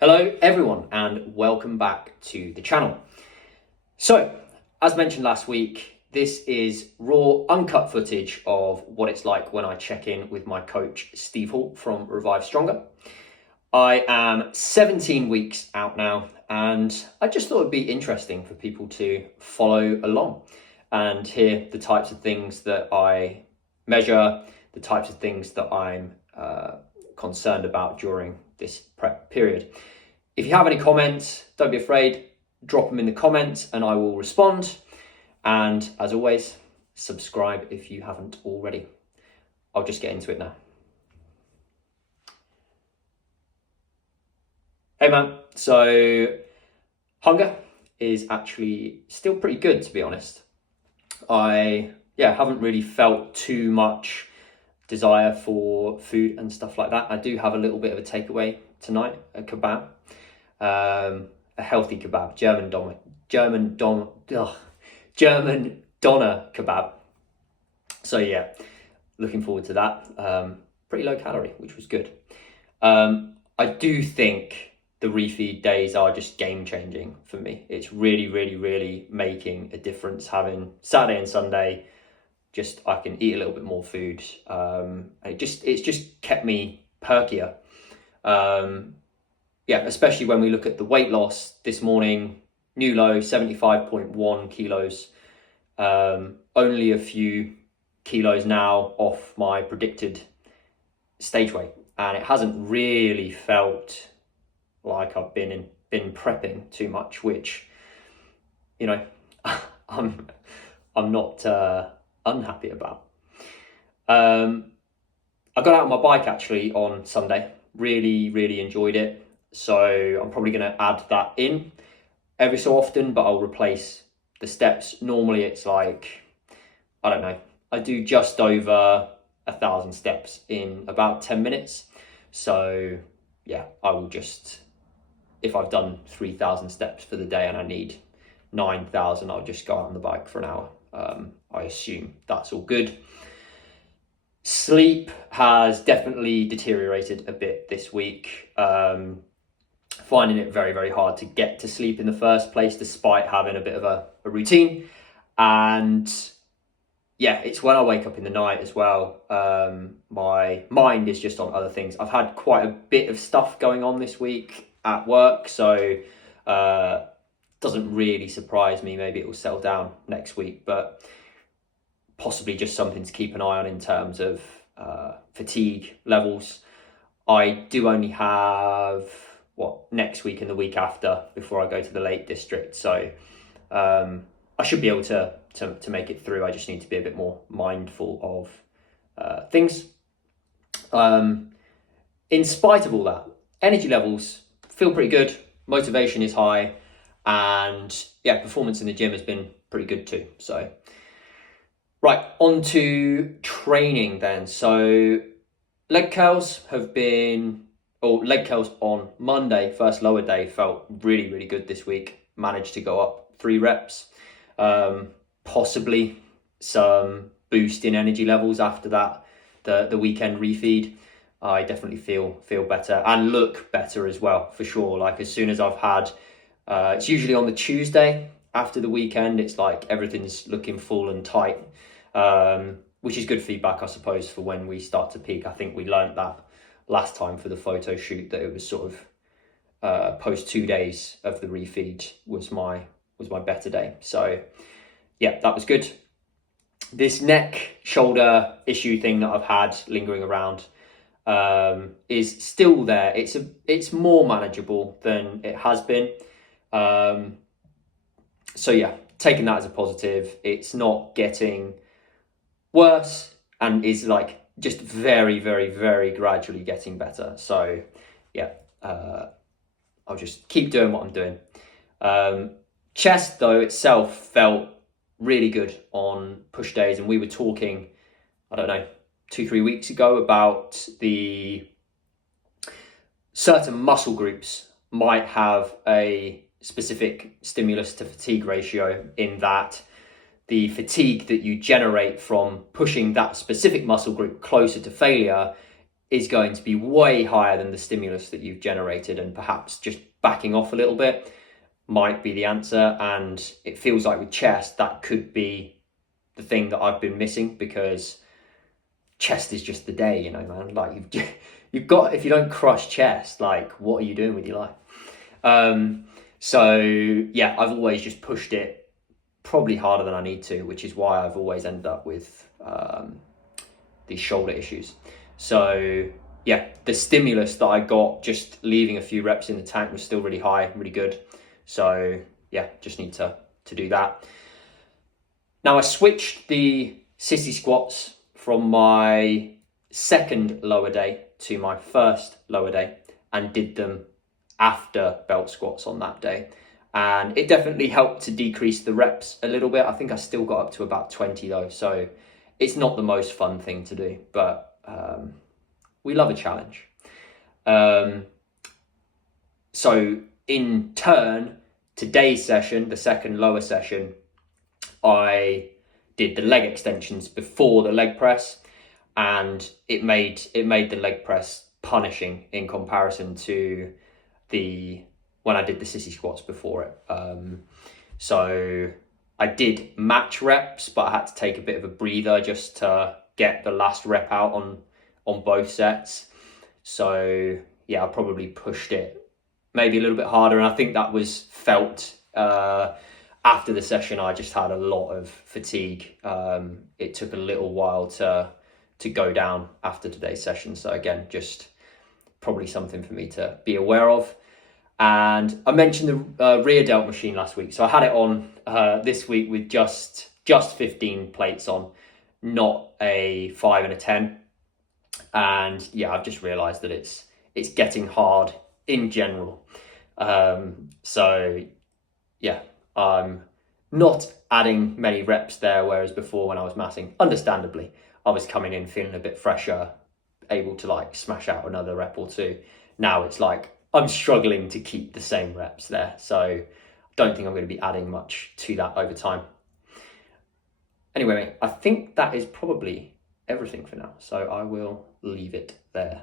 Hello everyone and welcome back to the channel. So, as mentioned last week, this is raw, uncut footage of what it's like when I check in with my coach, Steve Hall from Revive Stronger. I am 17 weeks out now, and I just thought it'd be interesting for people to follow along and hear the types of things that I measure, the types of things that I'm concerned about during this prep period. If you have any comments, don't be afraid, drop them in the comments and I will respond. And as always, subscribe if you haven't already. I'll just get into it now. Hey man, so hunger is actually still pretty good, to be honest. I haven't really felt too much desire for food and stuff like that. I do have a little bit of a takeaway tonight, a kebab, a healthy kebab, German doner kebab. So yeah, looking forward to that. Pretty low calorie, which was good. I do think the refeed days are just game changing for me. It's really making a difference having Saturday and Sunday. Just I can eat a little bit more food. It's just kept me perkier. Especially when we look at the weight loss this morning, new low 75.1 kilos. Only a few kilos now off my predicted stage weight, and it hasn't really felt like I've been prepping too much, which, you know, I'm not unhappy about. I got out on my bike actually on Sunday. Really enjoyed it. So I'm probably going to add that in every so often, but I'll replace the steps. Normally it's like, I don't know, I do just over 1,000 steps in about 10 minutes. So yeah, I will just, if I've done 3,000 steps for the day and I need 9,000, I'll just go out on the bike for an hour. I assume that's all good. Sleep has definitely deteriorated a bit this week. Finding it very hard to get to sleep in the first place, despite having a bit of a routine. And yeah, it's when I wake up in the night as well. My mind is just on other things. I've had quite a bit of stuff going on this week at work, so doesn't really surprise me. Maybe it will settle down next week, but possibly just something to keep an eye on in terms of fatigue levels. I do only have next week and the week after before I go to the Lake District, so I should be able to make it through. I just need to be a bit more mindful of things. In spite of all that, energy levels feel pretty good, motivation is high, and yeah, performance in the gym has been pretty good too. So right, on to training then. So leg curls on Monday, first lower day, felt really good this week. Managed to go up 3 reps. Possibly some boost in energy levels after that, the weekend refeed. I definitely feel better and look better as well, for sure. Like as soon as I've had, it's usually on the Tuesday after the weekend, it's like everything's looking full and tight, which is good feedback, I suppose, for when we start to peak. I think we learned that last time for the photo shoot, that it was sort of post 2 days of the refeed was my better day. So yeah, that was good. This neck shoulder issue thing that I've had lingering around is still there. It's more manageable than it has been. So yeah, taking that as a positive. It's not getting worse and is like just very gradually getting better. So yeah, I'll just keep doing what I'm doing. Chest though itself felt really good on push days, and we were talking, I don't know, 2-3 weeks ago about the certain muscle groups might have a specific stimulus to fatigue ratio, in that the fatigue that you generate from pushing that specific muscle group closer to failure is going to be way higher than the stimulus that you've generated, and perhaps just backing off a little bit might be the answer. And it feels like with chest, that could be the thing that I've been missing, because chest is just the day, you know, man. Like you've got, if you don't crush chest, like what are you doing with your life? So yeah, I've always just pushed it probably harder than I need to, which is why I've always ended up with these shoulder issues. So yeah, the stimulus that I got just leaving a few reps in the tank was still really high, really good. So yeah, just need to do that. Now I switched the sissy squats from my second lower day to my first lower day and did them after belt squats on that day. And it definitely helped to decrease the reps a little bit. I think I still got up to about 20 though. So it's not the most fun thing to do, but we love a challenge. So in turn, today's session, the second lower session, I did the leg extensions before the leg press, and it made the leg press punishing in comparison to when I did the sissy squats before it. So I did match reps, but I had to take a bit of a breather just to get the last rep out on both sets. So yeah, I probably pushed it maybe a little bit harder, and I think that was felt after the session. I just had a lot of fatigue. It took a little while to go down after today's session. So again, just probably something for me to be aware of. And I mentioned the rear delt machine last week. So I had it on this week with just 15 plates on, not a 5 and a 10. And yeah, I've just realized that it's getting hard in general. So yeah, I'm not adding many reps there, whereas before when I was massing, understandably, I was coming in feeling a bit fresher, able to like smash out another rep or two. Now it's like I'm struggling to keep the same reps there. So I don't think I'm going to be adding much to that over time. Anyway, I think that is probably everything for now. So I will leave it there.